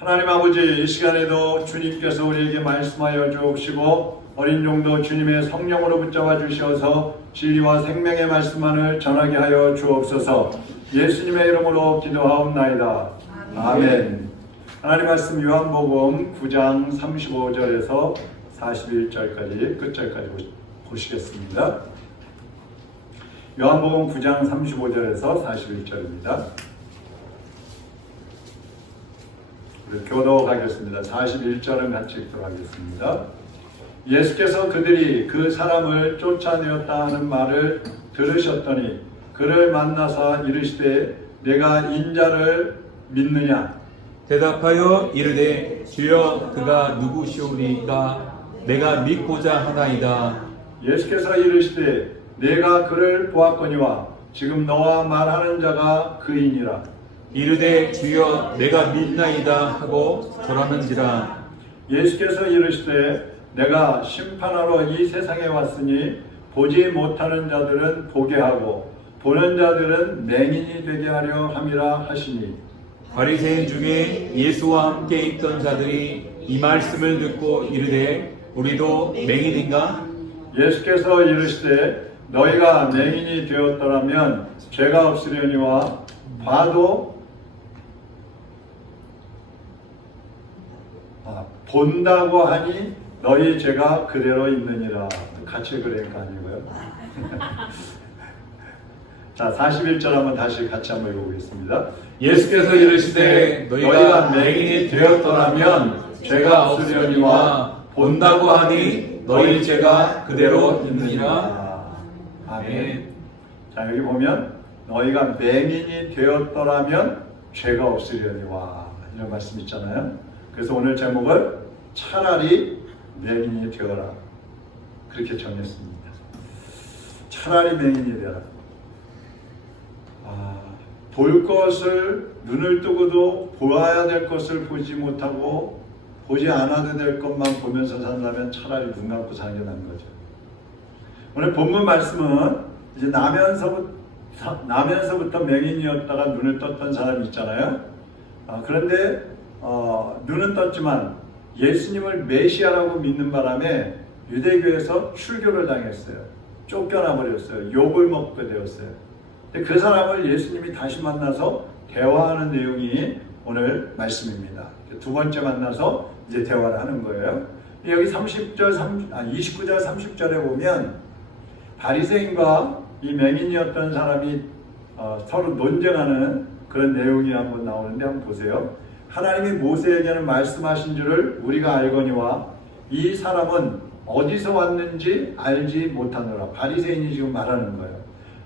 하나님 아버지, 이 시간에도 주님께서 우리에게 말씀하여 주옵시고 어린 종도 주님의 성령으로 붙잡아 주시어서 진리와 생명의 말씀만을 전하게 하여 주옵소서. 예수님의 이름으로 기도하옵나이다. 아멘. 하나님 말씀 요한복음 9장 35절에서 41절까지 끝절까지 보시겠습니다. 요한복음 9장 35절에서 41절입니다. 교도하겠습니다. 41절은 같이 읽도록 하겠습니다. 예수께서 그들이 그 사람을 쫓아내었다 하는 말을 들으셨더니 그를 만나사 이르시되 내가 인자를 믿느냐? 대답하여 이르되 주여 그가 누구시오리까 내가 믿고자 하나이다. 예수께서 이르시되 내가 그를 보았거니와 지금 너와 말하는 자가 그이니라. 이르되 주여 내가 믿나이다 하고 절하는지라. 예수께서 이르시되 내가 심판하러 이 세상에 왔으니 보지 못하는 자들은 보게 하고 보는 자들은 맹인이 되게 하려 함이라 하시니. 바리새인 중에 예수와 함께 있던 자들이 이 말씀을 듣고 이르되 우리도 맹인인가? 예수께서 이르시되 너희가 맹인이 되었더라면 죄가 없으려니와 본다고 하니 너희 죄가 그대로 있느니라. 같이 읽으니까 아니고요. 자, 41절 한번 다시 같이 한번 읽어보겠습니다. 예수께서 이르시되 너희가 맹인이 되었더라면 죄가 없으려니와 본다고 하니 너희 죄가 그대로 있느니라. 아멘. 자, 여기 보면 너희가 맹인이 되었더라면 죄가 없으려니와 이런 말씀 있잖아요. 그래서 오늘 제목을 차라리 맹인이 되어라 그렇게 정했습니다. 차라리 맹인이 되어라. 볼 것을 눈을 뜨고도 보아야 될 것을 보지 못하고 보지 않아도 될 것만 보면서 산다면 차라리 눈 감고 사는 게 나은 거죠. 오늘 본문 말씀은 이제 나면서부터 맹인이었다가 눈을 떴던 사람이 있잖아요. 그런데 눈은 떴지만 예수님을 메시아라고 믿는 바람에 유대교에서 출교를 당했어요. 쫓겨나 버렸어요. 욕을 먹게 되었어요. 근데 그 사람을 예수님이 다시 만나서 대화하는 내용이 오늘 말씀입니다. 두 번째 만나서 이제 대화를 하는 거예요. 여기 29절 30절에 보면 바리새인과 이 맹인이었던 사람이 서로 논쟁하는 그런 내용이 한번 나오는데 한번 보세요. 하나님이 모세에게는 말씀하신 줄을 우리가 알거니와 이 사람은 어디서 왔는지 알지 못하노라. 바리새인이 지금 말하는 거예요.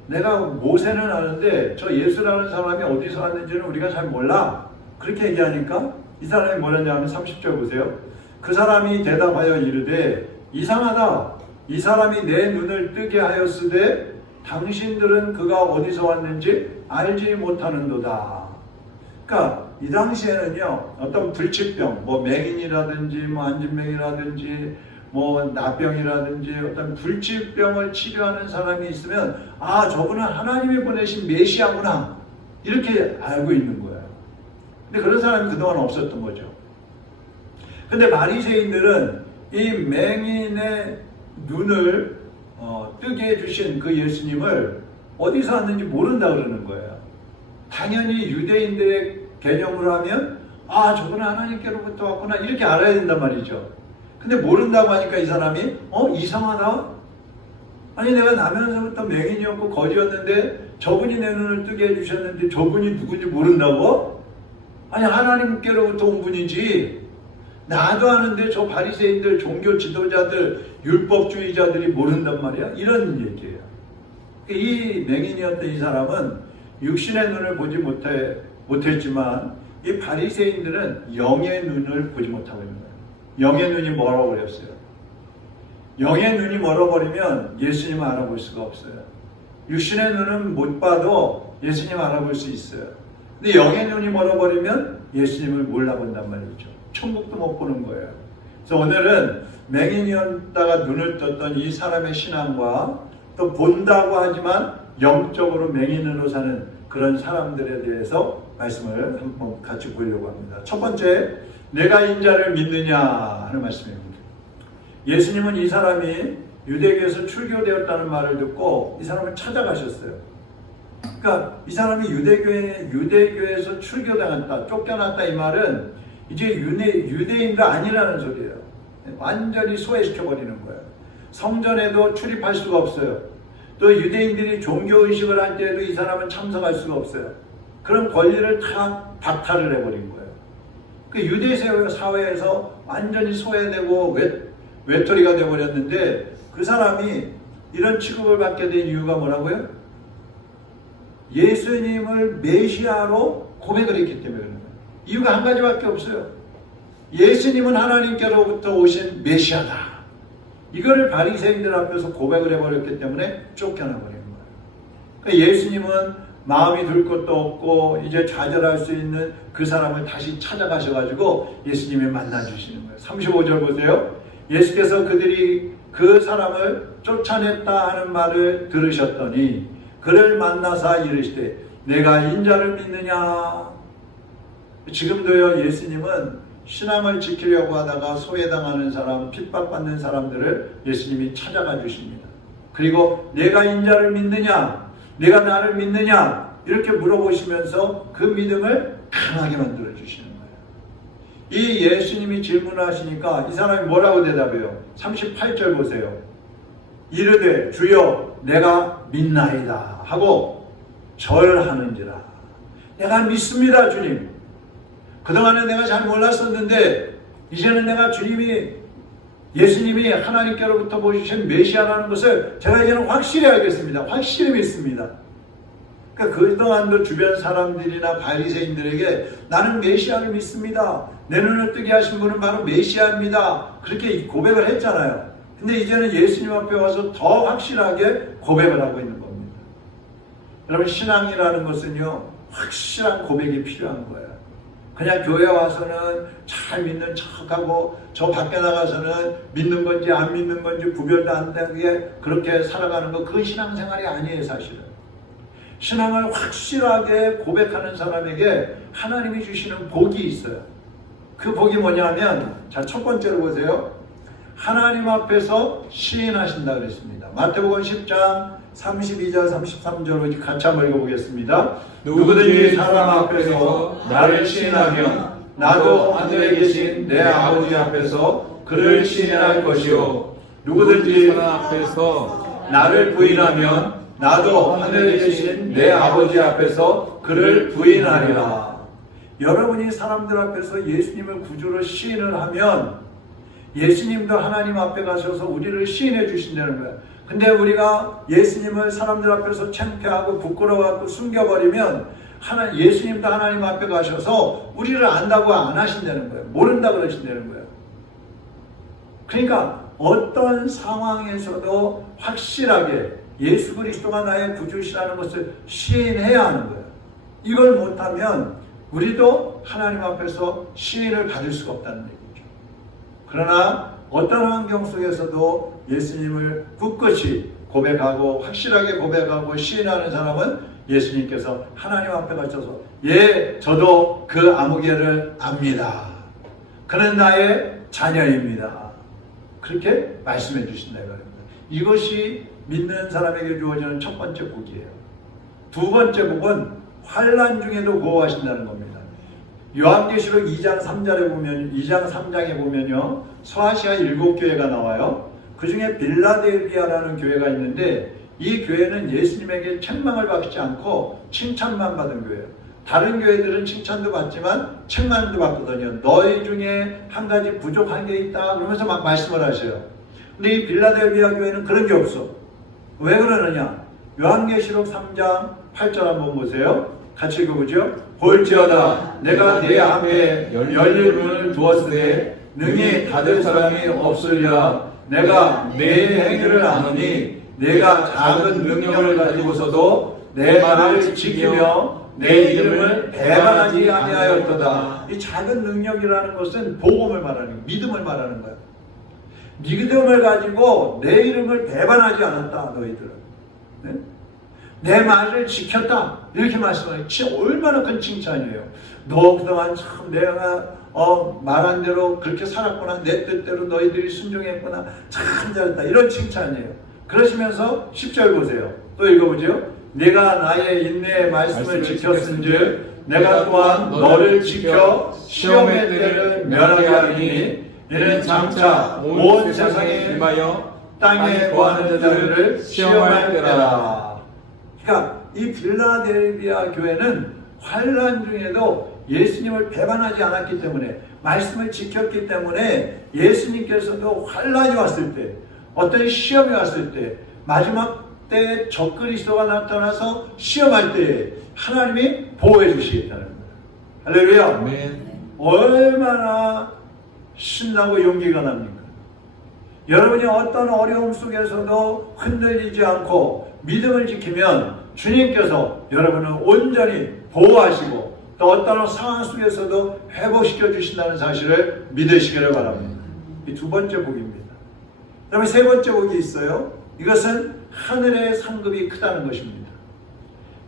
내가 모세는 아는데 저 예수라는 사람이 어디서 왔는지는 우리가 잘 몰라. 그렇게 얘기하니까 이 사람이 뭐라냐면 30절 보세요. 그 사람이 대답하여 이르되 이상하다. 이 사람이 내 눈을 뜨게 하였으되 당신들은 그가 어디서 왔는지 알지 못하는도다. 그러니까 이 당시에는요, 어떤 불치병, 뭐 맹인이라든지 뭐 안진뱅이라든지 뭐 나병이라든지 어떤 불치병을 치료하는 사람이 있으면 저분은 하나님이 보내신 메시아구나 이렇게 알고 있는 거예요. 근데 그런 사람이 그동안 없었던 거죠. 근데 바리새인들은 이 맹인의 눈을 뜨게 해주신 그 예수님을 어디서 왔는지 모른다 그러는 거예요. 당연히 유대인들의 개념으로 하면 저분은 하나님께로부터 왔구나 이렇게 알아야 된단 말이죠. 근데 모른다고 하니까 이 사람이 이상하다. 아니 내가 나면서부터 맹인이었고 거지였는데 저분이 내 눈을 뜨게 해주셨는데 저분이 누군지 모른다고? 아니 하나님께로부터 온 분이지. 나도 아는데 저 바리새인들 종교 지도자들 율법주의자들이 모른단 말이야. 이런 얘기예요. 이 맹인이었던 이 사람은 육신의 눈을 보지 못했지만 이 바리새인들은 영의 눈을 보지 못하고 있는 거예요. 영의 눈이 멀어버렸어요. 영의 눈이 멀어버리면 예수님 알아볼 수가 없어요. 육신의 눈은 못 봐도 예수님 알아볼 수 있어요. 근데 영의 눈이 멀어버리면 예수님을 몰라본단 말이죠. 천국도 못 보는 거예요. 그래서 오늘은 맹인이었다가 눈을 떴던 이 사람의 신앙과 또 본다고 하지만 영적으로 맹인으로 사는 그런 사람들에 대해서 말씀을 한번 같이 보려고 합니다. 첫 번째, 내가 인자를 믿느냐 하는 말씀입니다. 예수님은 이 사람이 유대교에서 출교되었다는 말을 듣고 이 사람을 찾아가셨어요. 그러니까 이 사람이 유대교에서 출교당했다, 쫓겨났다 이 말은 이제 유대인도 아니라는 소리예요. 완전히 소외시켜버리는 거예요. 성전에도 출입할 수가 없어요. 또 유대인들이 종교의식을 할 때에도 이 사람은 참석할 수가 없어요. 그런 권리를 다 박탈을 해버린 거예요. 그 유대 사회에서 완전히 소외되고 외톨이가 되어버렸는데 그 사람이 이런 취급을 받게 된 이유가 뭐라고요? 예수님을 메시아로 고백을 했기 때문에 그런 거예요. 이유가 한 가지밖에 없어요. 예수님은 하나님께로부터 오신 메시아다. 이거를 바리새인들 앞에서 고백을 해버렸기 때문에 쫓겨나버린 거예요. 그러니까 예수님은 마음이 둘 것도 없고 이제 좌절할 수 있는 그 사람을 다시 찾아가셔가지고 예수님이 만나주시는 거예요. 35절 보세요. 예수께서 그들이 그 사람을 쫓아냈다 하는 말을 들으셨더니 그를 만나사 이르시되 내가 인자를 믿느냐. 지금도요, 예수님은 신앙을 지키려고 하다가 소외당하는 사람, 핍박받는 사람들을 예수님이 찾아가 주십니다. 그리고 내가 인자를 믿느냐, 내가 나를 믿느냐 이렇게 물어보시면서 그 믿음을 강하게 만들어 주시는 거예요. 이 예수님이 질문하시니까 이 사람이 뭐라고 대답해요? 38절 보세요. 이르되 주여 내가 믿나이다 하고 절하는지라. 내가 믿습니다 주님. 그동안에 내가 잘 몰랐었는데 이제는 내가 예수님이 하나님께로부터 보시신 메시아라는 것을 제가 이제는 확실히 알겠습니다. 확실히 믿습니다. 그러니까 그동안도 주변 사람들이나 바리새인들에게 나는 메시아를 믿습니다. 내 눈을 뜨게 하신 분은 바로 메시아입니다. 그렇게 고백을 했잖아요. 근데 이제는 예수님 앞에 와서 더 확실하게 고백을 하고 있는 겁니다. 여러분, 신앙이라는 것은요, 확실한 고백이 필요한 거예요. 그냥 교회 와서는 잘 믿는 척하고 저 밖에 나가서는 믿는 건지 안 믿는 건지 구별도 안 되게 그렇게 살아가는 거, 그건 신앙생활이 아니에요. 사실은 신앙을 확실하게 고백하는 사람에게 하나님이 주시는 복이 있어요. 그 복이 뭐냐면, 자, 첫 번째로 보세요. 하나님 앞에서 시인하신다 그랬습니다. 마태복음 10장 32절 33절로 같이 한번 읽어보겠습니다. 누구든지 사람 앞에서 나를 시인하면 나도 하늘에 계신 내 아버지 앞에서 그를 시인할 것이요, 누구든지 사람 앞에서 나를 부인하면 나도 하늘에 계신 내 아버지 앞에서 그를 부인하리라. 여러분이 사람들 앞에서 예수님을 구주로 시인을 하면 예수님도 하나님 앞에 가셔서 우리를 시인해 주신다는 거예요. 근데 우리가 예수님을 사람들 앞에서 창피하고 부끄러워하고 숨겨버리면 예수님도 하나님 앞에 가셔서 우리를 안다고 안 하신다는 거예요. 모른다고 그러신다는 거예요. 그러니까 어떤 상황에서도 확실하게 예수 그리스도가 나의 구주시라는 것을 시인해야 하는 거예요. 이걸 못하면 우리도 하나님 앞에서 시인을 받을 수가 없다는 얘기죠. 그러나 어떤 환경 속에서도 예수님을 굳건히 고백하고 확실하게 고백하고 시인하는 사람은 예수님께서 하나님 앞에 가셔서 예, 저도 그 아무개를 압니다. 그는 나의 자녀입니다. 그렇게 말씀해 주신다 이겁니다. 이것이 믿는 사람에게 주어지는 첫 번째 복이에요. 두 번째 복은 환난 중에도 보호하신다는 겁니다. 요한계시록 2장 3장에 보면요, 소아시아 7교회가 나와요. 그 중에 빌라델비아라는 교회가 있는데 이 교회는 예수님에게 책망을 받지 않고 칭찬만 받은 교회예요. 다른 교회들은 칭찬도 받지만 책망도 받거든요. 너희 중에 한 가지 부족한 게 있다 그러면서 막 말씀을 하셔요. 근데 이 빌라델비아 교회는 그런 게 없어. 왜 그러느냐? 요한계시록 3장 8절 한번 보세요. 같이 읽어보죠. 볼지어다 내가 내 앞에 열린 문을 두었으되 능히 닫을 사람이 없으리라. 내가 내 행위를 아노니 내가 작은 능력을 가지고서도 내 말을 지키며 내 이름을 배반하지 아니하였도다. 이 작은 능력이라는 것은 복음을 말하는 거예요. 믿음을 말하는 거예요. 믿음을 가지고 내 이름을 배반하지 않았다. 너희들은. 네? 내 말을 지켰다. 이렇게 말씀하세요. 얼마나 큰 칭찬이에요. 너 그동안 참 내가 말한 대로 그렇게 살았구나. 내 뜻대로 너희들이 순종했구나. 참 잘했다. 이런 칭찬이에요. 그러시면서 10절 보세요. 또 읽어보죠. 내가 나의 인내의 말씀을 지켰은즉 내가 또한 너를 지켜 시험의 때를 면하게 하리니 이는 장차 온 세상에 임하여 땅에 거하는 자들을 시험할 때라. 그러니까 이 빌라델비아 교회는 환난 중에도 예수님을 배반하지 않았기 때문에, 말씀을 지켰기 때문에 예수님께서도 환난이 왔을 때, 어떤 시험이 왔을 때, 마지막 때 적그리스도가 나타나서 시험할 때 하나님이 보호해 주시겠다는 거예요. 할렐루야. 아멘. 얼마나 신나고 용기가 납니까? 여러분이 어떤 어려움 속에서도 흔들리지 않고 믿음을 지키면 주님께서 여러분을 온전히 보호하시고 또 어떤 상황 속에서도 회복시켜 주신다는 사실을 믿으시기를 바랍니다. 이 두 번째 복입니다. 그다음에 세 번째 복이 있어요. 이것은 하늘의 상급이 크다는 것입니다.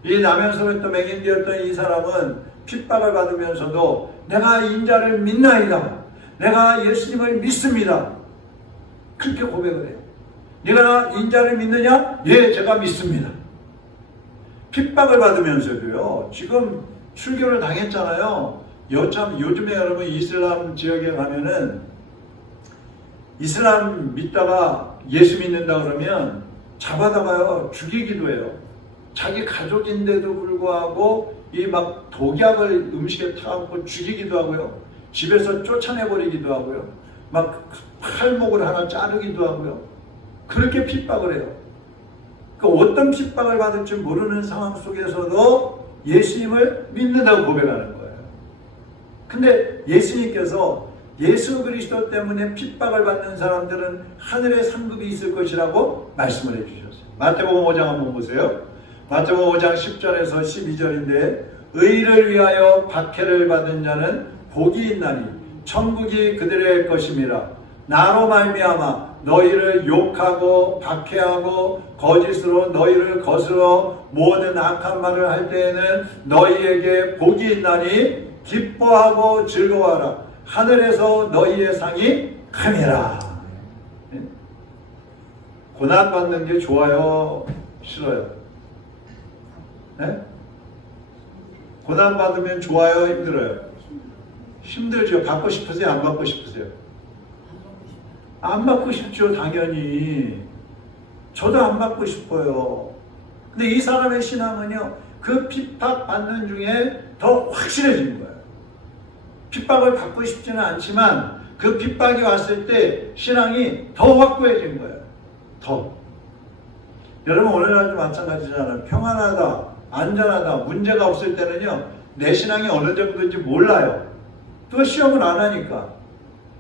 이 남양서부터 맹인되었던 이 사람은 핍박을 받으면서도 내가 인자를 믿나이다. 내가 예수님을 믿습니다. 그렇게 고백을 해요. 네가 인자를 믿느냐? 예, 제가 믿습니다. 핍박을 받으면서도요. 지금 출교를 당했잖아요. 요즘에 여러분 이슬람 지역에 가면은 이슬람 믿다가 예수 믿는다 그러면 잡아다가요 죽이기도 해요. 자기 가족인데도 불구하고 이 막 독약을 음식에 타갖고 죽이기도 하고요. 집에서 쫓아내버리기도 하고요. 막 팔목을 하나 자르기도 하고요. 그렇게 핍박을 해요. 그 어떤 핍박을 받을지 모르는 상황 속에서도 예수님을 믿는다고 고백하는 거예요. 근데 예수님께서 예수 그리스도 때문에 핍박을 받는 사람들은 하늘의 상급이 있을 것이라고 말씀을 해주셨어요. 마태복음 5장 한번 보세요. 마태복음 5장 10절에서 12절인데 의를 위하여 박해를 받은 자는 복이 있나니 천국이 그들의 것임이라. 나로 말미암아 너희를 욕하고 박해하고 거짓으로 너희를 거스러 모든 악한 말을 할 때에는 너희에게 복이 있나니 기뻐하고 즐거워하라. 하늘에서 너희의 상이 큼이라. 고난받는 게 좋아요? 싫어요? 네? 고난받으면 좋아요? 힘들어요? 힘들죠. 받고 싶으세요? 안 받고 싶으세요? 안 받고 싶죠. 당연히. 저도 안 받고 싶어요. 근데 이 사람의 신앙은요, 그 핍박받는 중에 더 확실해진 거예요. 핍박을 받고 싶지는 않지만 그 핍박이 왔을 때 신앙이 더 확고해진 거예요. 더. 여러분 오늘날도 마찬가지잖아요. 평안하다, 안전하다, 문제가 없을 때는요, 내 신앙이 어느 정도인지 몰라요. 또 시험을 안 하니까.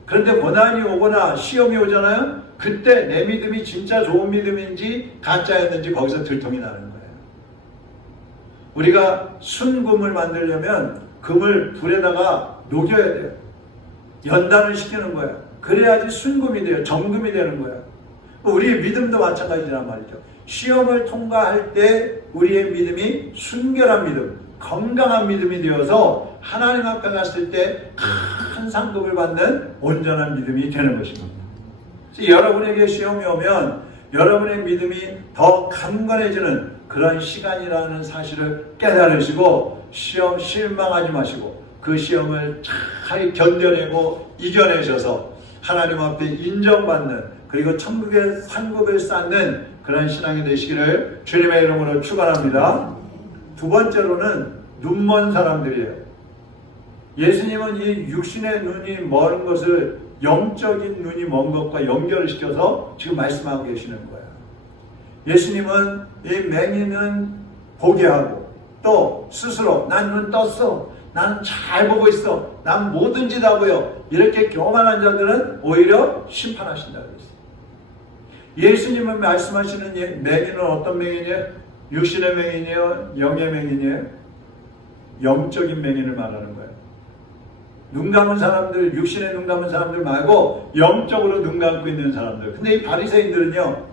그런데 고난이 오거나 시험이 오잖아요. 그때 내 믿음이 진짜 좋은 믿음인지 가짜였는지 거기서 들통이 나는 거예요. 우리가 순금을 만들려면 금을 불에다가 녹여야 돼요. 연단을 시키는 거예요. 그래야지 순금이 돼요. 정금이 되는 거예요. 우리의 믿음도 마찬가지란 말이죠. 시험을 통과할 때 우리의 믿음이 순결한 믿음, 건강한 믿음이 되어서 하나님 앞에 갔을 때 큰 상급을 받는 온전한 믿음이 되는 것입니다. 그래서 여러분에게 시험이 오면 여러분의 믿음이 더 강건해지는 그런 시간이라는 사실을 깨달으시고 시험 실망하지 마시고 그 시험을 잘 견뎌내고 이겨내셔서 하나님 앞에 인정받는 그리고 천국의 상급을 쌓는 그런 신앙이 되시기를 주님의 이름으로 축원합니다. 두 번째로는 눈먼 사람들이에요. 예수님은 이 육신의 눈이 먼 것을 영적인 눈이 먼 것과 연결을 시켜서 지금 말씀하고 계시는 거예요. 예수님은 이 맹인은 보게 하고 또 스스로 난 눈 떴어, 난 잘 보고 있어, 난 뭐든지 다 보여, 이렇게 교만한 자들은 오히려 심판하신다고 했어요. 예수님은 말씀하시는 맹인은 어떤 맹인이에요? 육신의 맹인이에요? 영의 맹인이에요? 영적인 맹인을 말하는 거예요. 눈 감은 사람들, 육신에 눈 감은 사람들 말고 영적으로 눈 감고 있는 사람들. 근데 이 바리새인들은요,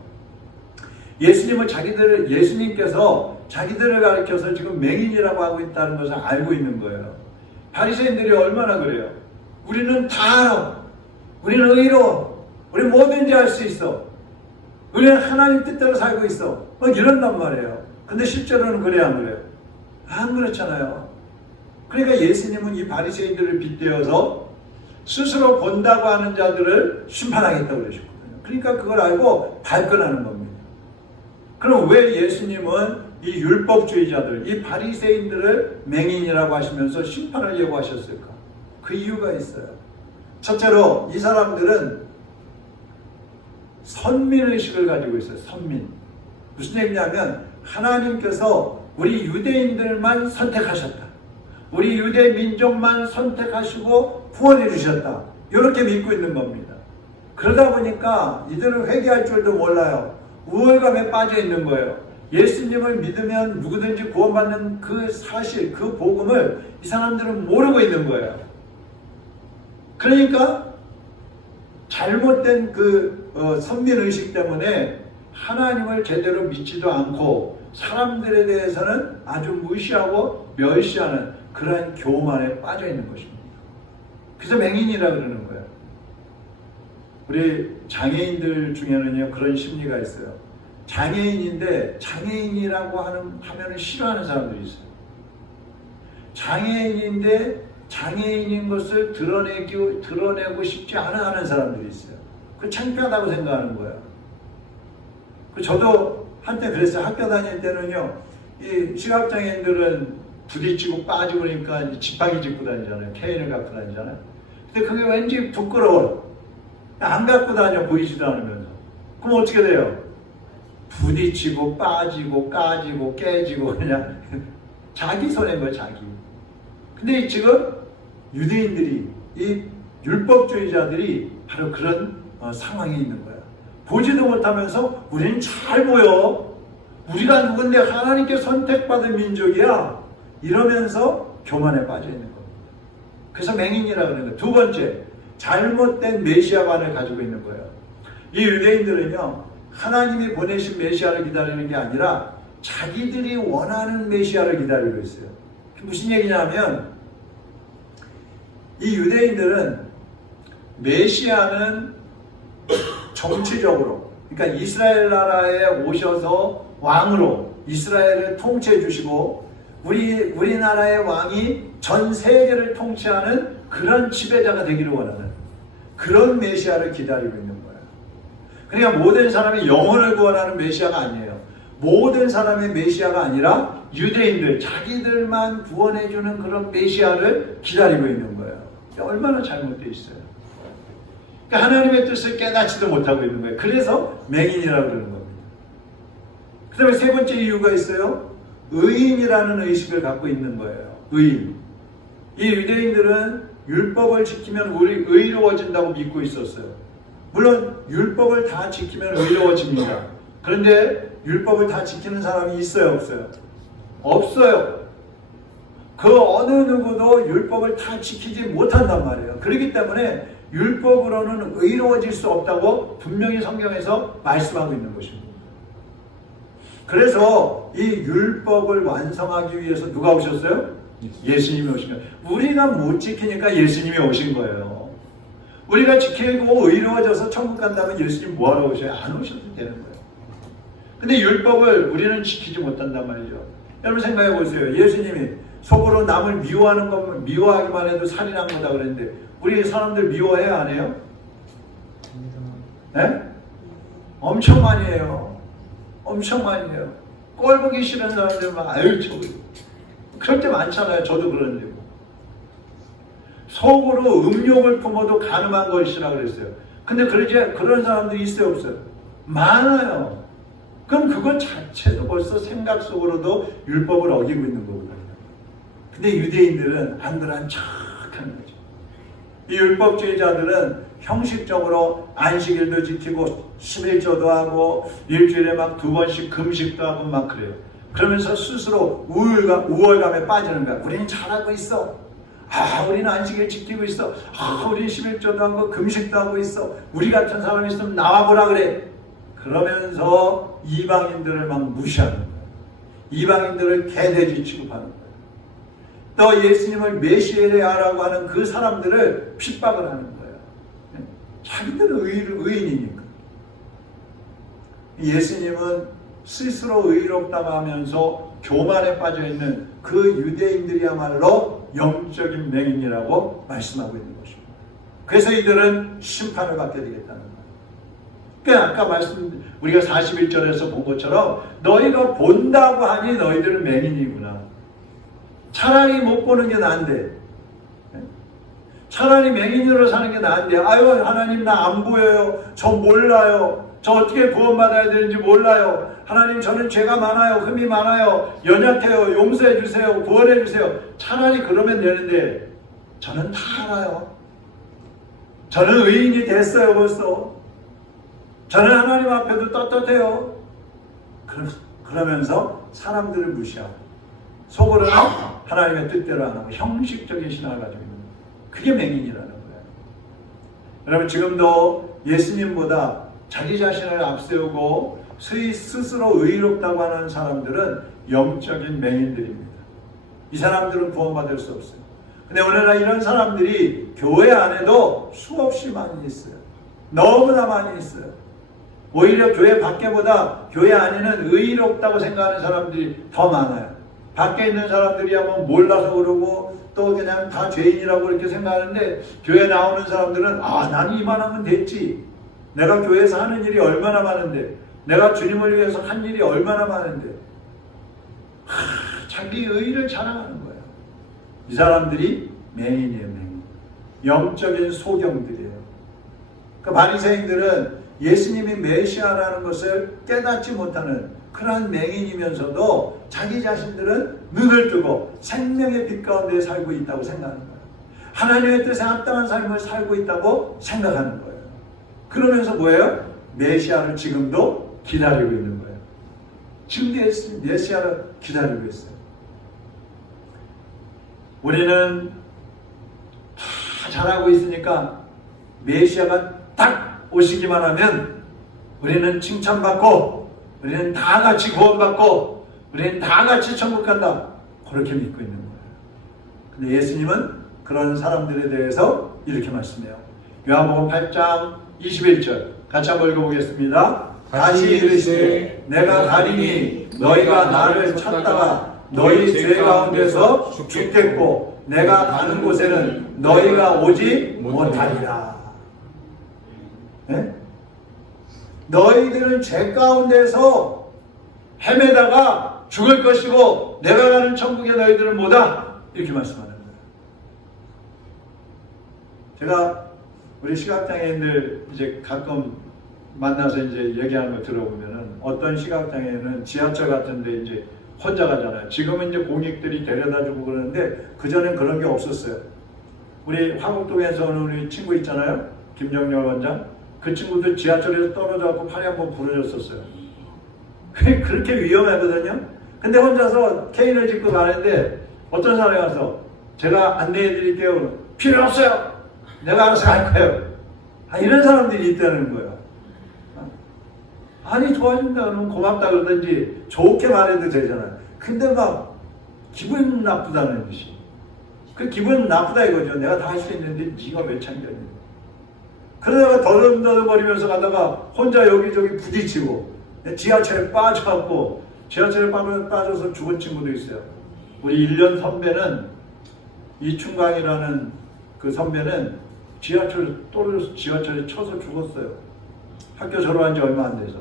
예수님께서 자기들을 가리켜서 지금 맹인이라고 하고 있다는 것을 알고 있는 거예요. 바리새인들이 얼마나 그래요. 우리는 다 알아. 우리는 의로워. 우리는 뭐든지 할 수 있어. 우리는 하나님 뜻대로 살고 있어. 막 이런단 말이에요. 근데 실제로는 그래야 안 그래요? 안 그렇잖아요. 그러니까 예수님은 이 바리새인들을 빗대어서 스스로 본다고 하는 자들을 심판하겠다고 그러셨거든요. 그러니까 그걸 알고 발끈하는 겁니다. 그럼 왜 예수님은 이 율법주의자들, 이 바리새인들을 맹인이라고 하시면서 심판을 예고하셨을까? 그 이유가 있어요. 첫째로 이 사람들은 선민의식을 가지고 있어요. 선민. 무슨 얘기냐면 하나님께서 우리 유대인들만 선택하셨다. 우리 유대 민족만 선택하시고 구원해 주셨다. 이렇게 믿고 있는 겁니다. 그러다 보니까 이들은 회개할 줄도 몰라요. 우월감에 빠져 있는 거예요. 예수님을 믿으면 누구든지 구원받는 그 사실, 그 복음을 이 사람들은 모르고 있는 거예요. 그러니까 잘못된 그 선민의식 때문에 하나님을 제대로 믿지도 않고 사람들에 대해서는 아주 무시하고 멸시하는 그러한 교만에 빠져 있는 것입니다. 그래서 맹인이라 그러는 거예요. 우리 장애인들 중에는요 그런 심리가 있어요. 장애인인데 장애인이라고 하면은 싫어하는 사람들이 있어요. 장애인인데 장애인인 것을 드러내고 싶지 않아 하는 사람들이 있어요. 그 창피하다고 생각하는 거예요. 저도 한때 그랬어요. 학교 다닐 때는요, 이 시각장애인들은 부딪히고 빠지고 그러니까 지팡이 짚고 다니잖아요. 케인을 갖고 다니잖아요. 근데 그게 왠지 부끄러워. 안 갖고 다녀, 보이지도 않으면서. 그럼 어떻게 돼요? 부딪히고 빠지고 까지고 깨지고 그냥 자기 손해인 거예요, 자기. 근데 지금 유대인들이, 이 율법주의자들이 바로 그런 상황에 있는 거예요. 보지도 못하면서 우리는 잘 보여. 우리가 누군데 하나님께 선택받은 민족이야. 이러면서 교만에 빠져 있는 겁니다. 그래서 맹인이라고 하는 거예요. 두 번째, 잘못된 메시아관을 가지고 있는 거예요. 이 유대인들은요, 하나님이 보내신 메시아를 기다리는 게 아니라 자기들이 원하는 메시아를 기다리고 있어요. 무슨 얘기냐면 이 유대인들은 메시아는 정치적으로, 그러니까 이스라엘 나라에 오셔서 왕으로 이스라엘을 통치해 주시고 우리나라의 왕이 전 세계를 통치하는 그런 지배자가 되기를 원하는 그런 메시아를 기다리고 있는 거예요. 그러니까 모든 사람이 영혼을 구원하는 메시아가 아니에요. 모든 사람의 메시아가 아니라 유대인들, 자기들만 구원해주는 그런 메시아를 기다리고 있는 거예요. 얼마나 잘못되어 있어요. 그러니까 하나님의 뜻을 깨닫지도 못하고 있는 거예요. 그래서 맹인이라고 그러는 겁니다. 그 다음에 세 번째 이유가 있어요. 의인이라는 의식을 갖고 있는 거예요. 의인. 이 유대인들은 율법을 지키면 우리 의로워진다고 믿고 있었어요. 물론 율법을 다 지키면 의로워집니다. 그런데 율법을 다 지키는 사람이 있어요, 없어요? 없어요. 그 어느 누구도 율법을 다 지키지 못한단 말이에요. 그렇기 때문에 율법으로는 의로워질 수 없다고 분명히 성경에서 말씀하고 있는 것입니다. 그래서 이 율법을 완성하기 위해서 누가 오셨어요? 예수님이 오신 거예요. 우리가 못 지키니까 예수님이 오신 거예요. 우리가 지키고 의로워져서 천국 간다면 예수님 뭐하러 오셔요? 안 오셔도 되는 거예요. 근데 율법을 우리는 지키지 못한단 말이죠. 여러분 생각해 보세요. 예수님이 속으로 남을 미워하기만 해도 살인한 거다 그랬는데 우리 사람들 미워해요, 안 해요? 네? 엄청 많이 해요. 엄청 많이 해요. 꼴 보기 싫은 사람들 막 아유 저거 그럴 때 많잖아요. 저도 그런데 속으로 음욕을 품어도 가늠한 것이라 그랬어요. 근데 그런 사람들이 있어요, 없어요? 많아요. 그럼 그것 자체도 벌써 생각 속으로도 율법을 어기고 있는 거거든요. 근데 유대인들은 안 그런 척하는 거죠. 이 율법주의자들은 형식적으로 안식일도 지키고 11조도 하고 일주일에 막 2번씩 금식도 하고 막 그래요. 그러면서 스스로 우월감에 빠지는 거야. 우리는 잘하고 있어. 우리는 안식일 지키고 있어. 우리는 11조도 하고 금식도 하고 있어. 우리 같은 사람이 있으면 나와보라 그래. 그러면서 이방인들을 막 무시하는 거예요. 이방인들을 개돼지 취급하는 거예요. 또 예수님을 메시아라고 하는 그 사람들을 핍박을 하는 거예요. 자기들은 의인이니까. 예수님은 스스로 의롭다고 하면서 교만에 빠져있는 그 유대인들이야말로 영적인 맹인이라고 말씀하고 있는 것입니다. 그래서 이들은 심판을 받게 되겠다는 거예요. 그러니까 아까 우리가 41절에서 본 것처럼 너희가 본다고 하니 너희들은 맹인이구나. 차라리 못 보는 게 나은데, 차라리 맹인으로 사는 게 나은데, 아유 하나님 나 안 보여요. 저 몰라요. 저 어떻게 구원받아야 되는지 몰라요. 하나님 저는 죄가 많아요. 흠이 많아요. 연약해요. 용서해 주세요. 구원해 주세요. 차라리 그러면 되는데 저는 다 알아요. 저는 의인이 됐어요 벌써. 저는 하나님 앞에도 떳떳해요. 그러면서 사람들을 무시하고 속으로는 하나님의 뜻대로 안 하고 형식적인 신앙을 가지고 있는 거예요. 그게 맹인이라는 거예요. 여러분 지금도 예수님보다 자기 자신을 앞세우고 스스로 의롭다고 하는 사람들은 영적인 맹인들입니다. 이 사람들은 구원받을 수 없어요. 근데 오늘날 이런 사람들이 교회 안에도 수없이 많이 있어요. 너무나 많이 있어요. 오히려 교회 밖에보다 교회 안에는 의롭다고 생각하는 사람들이 더 많아요. 밖에 있는 사람들이야 뭐 몰라서 그러고 또 그냥 다 죄인이라고 이렇게 생각하는데 교회 나오는 사람들은 나는 이만하면 됐지. 내가 교회에서 하는 일이 얼마나 많은데, 내가 주님을 위해서 한 일이 얼마나 많은데, 자기 의의를 자랑하는 거예요. 이 사람들이 맹인이에요, 맹인. 영적인 소경들이에요. 그 바리새인들은 예수님이 메시아라는 것을 깨닫지 못하는 그러한 맹인이면서도 자기 자신들은 눈을 뜨고 생명의 빛 가운데 살고 있다고 생각하는 거예요. 하나님의 뜻에 합당한 삶을 살고 있다고 생각하는 거예요. 그러면서 뭐예요? 메시아를 지금도 기다리고 있는 거예요. 지금 메시아를 기다리고 있어요. 우리는 다 잘하고 있으니까 메시아가 딱 오시기만 하면 우리는 칭찬받고 우리는 다 같이 구원받고 우리는 다 같이 천국 간다. 그렇게 믿고 있는 거예요. 근데 예수님은 그런 사람들에 대해서 이렇게 말씀해요. 요한복음 8장 21절 같이 한번 읽어보겠습니다. 다시 이르시되 내가 가리니 너희가 나를 찾다가 너희 죄 가운데서 죽겠고 내가 가는 곳에는 너희가 오지 못하리라. 네? 너희들은 죄 가운데서 헤매다가 죽을 것이고 내가 가는 천국에 너희들은 뭐다? 이렇게 말씀하는 거예요. 제가 우리 시각장애인들 이제 가끔 만나서 이제 얘기하는 거 들어보면은 어떤 시각장애인은 지하철 같은 데 이제 혼자 가잖아요. 지금은 이제 공익들이 데려다 주고 그러는데 그전엔 그런 게 없었어요. 우리 화곡동에서 오는 우리 친구 있잖아요. 김정렬 원장. 그 친구들 지하철에서 떨어져갖고 팔이 한번 부러졌었어요. 그렇게 위험하거든요. 근데 혼자서 케인을 짚고 가는데 어떤 사람이 와서 제가 안내해 드릴게요. 필요 없어요. 내가 알아서 갈 거예요. 이런 사람들이 있다는 거예요. 아니 좋아진다 그러면 고맙다 그러든지 좋게 말해도 되잖아요. 근데 막 기분 나쁘다는 뜻이. 그 기분 나쁘다 이거죠. 내가 다 할 수 있는데 네가 왜 참견이냐. 그러다가 더듬더듬거리면서 가다가 혼자 여기저기 부딪히고 지하철에 빠져갖고 지하철에 빠져서 죽은 친구도 있어요. 우리 1년 선배는 이충강이라는 그 선배는 지하철에 떨어져서 지하철에 쳐서 죽었어요. 학교 졸업한 지 얼마 안 돼서.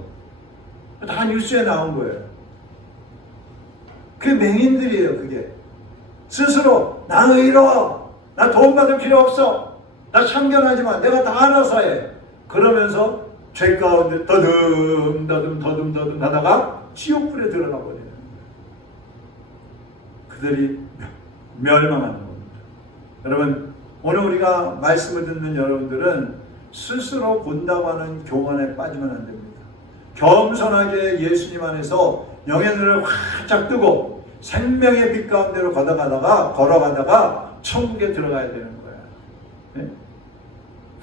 다 뉴스에 나온 거예요. 그게 맹인들이에요. 그게 스스로 나 의로워, 나 도움받을 필요 없어, 나 참견하지 마, 내가 다 알아서 해. 그러면서 죄 가운데 더듬 하다가 지옥불에 들어가 버리는 거예요. 그들이 멸망하는 겁니다. 여러분 오늘 우리가 말씀을 듣는 여러분들은 스스로 본다고 하는 교만에 빠지면 안 됩니다. 겸손하게 예수님 안에서 영의 눈을 활짝 뜨고 생명의 빛 가운데로 걸어가다가 천국에 들어가야 되는 거예요. 네?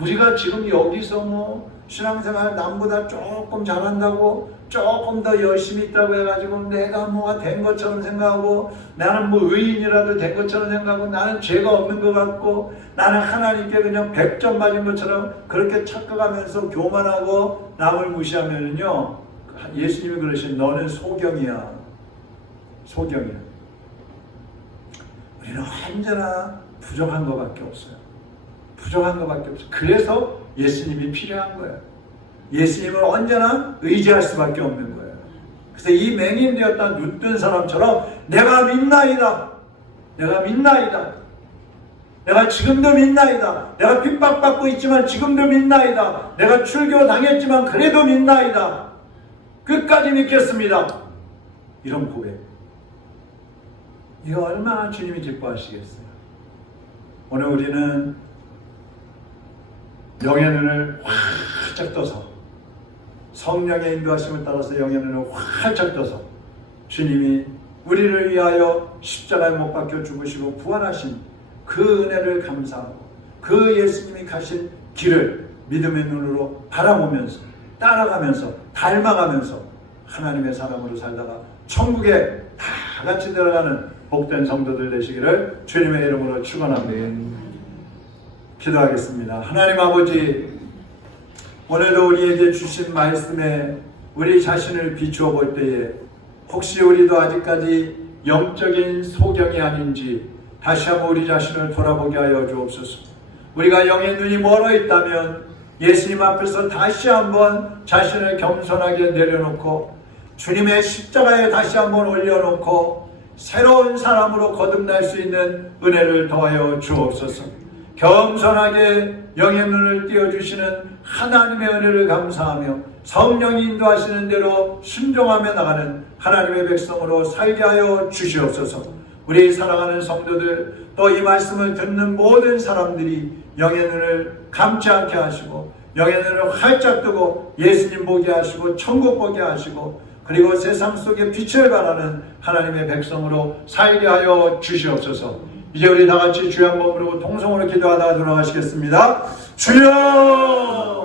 우리가 지금 여기서 뭐 신앙생활 남보다 조금 잘한다고 조금 더 열심히 있다고 해가지고 내가 뭐가 된 것처럼 생각하고 나는 뭐 의인이라도 된 것처럼 생각하고 나는 죄가 없는 것 같고 나는 하나님께 그냥 100점 맞은 것처럼 그렇게 착각하면서 교만하고 남을 무시하면은요, 예수님이 그러신 너는 소경이야. 소경이야. 우리는 언제나 부족한 것밖에 없어요. 부족한 것밖에 없어요. 그래서 예수님이 필요한 거예요. 예수님을 언제나 의지할 수밖에 없는 거예요. 그래서 이 맹인되었다 눈뜬 사람처럼 내가 믿나이다. 내가 믿나이다. 내가 지금도 믿나이다. 내가 핍박받고 있지만 지금도 믿나이다. 내가 출교 당했지만 그래도 믿나이다. 끝까지 믿겠습니다. 이런 고백. 이거 얼마나 주님이 기뻐하시겠어요. 오늘 우리는 영의 눈을 활짝 떠서 성령의 인도하심을 따라서 영의 눈을 활짝 떠서 주님이 우리를 위하여 십자가에 못 박혀 죽으시고 부활하신 그 은혜를 감사하고 그 예수님이 가신 길을 믿음의 눈으로 바라보면서 따라가면서 닮아가면서 하나님의 사람으로 살다가 천국에 다 같이 들어가는 복된 성도들 되시기를 주님의 이름으로 축원합니다. 기도하겠습니다. 하나님 아버지, 오늘도 우리에게 주신 말씀에 우리 자신을 비추어 볼 때에 혹시 우리도 아직까지 영적인 소경이 아닌지 다시 한번 우리 자신을 돌아보게 하여 주옵소서. 우리가 영의 눈이 멀어 있다면 예수님 앞에서 다시 한번 자신을 겸손하게 내려놓고 주님의 십자가에 다시 한번 올려놓고 새로운 사람으로 거듭날 수 있는 은혜를 더하여 주옵소서. 겸손하게 영의 눈을 띄워주시는 하나님의 은혜를 감사하며 성령이 인도하시는 대로 순종하며 나가는 하나님의 백성으로 살게 하여 주시옵소서. 우리 사랑하는 성도들, 또 이 말씀을 듣는 모든 사람들이 영의 눈을 감지 않게 하시고 영의 눈을 활짝 뜨고 예수님 보게 하시고 천국 보게 하시고 그리고 세상 속에 빛을 발하는 하나님의 백성으로 살게 하여 주시옵소서. 이제 우리 다 같이 주여 한번 부르고 통성으로 기도하다가 돌아가시겠습니다. 주여!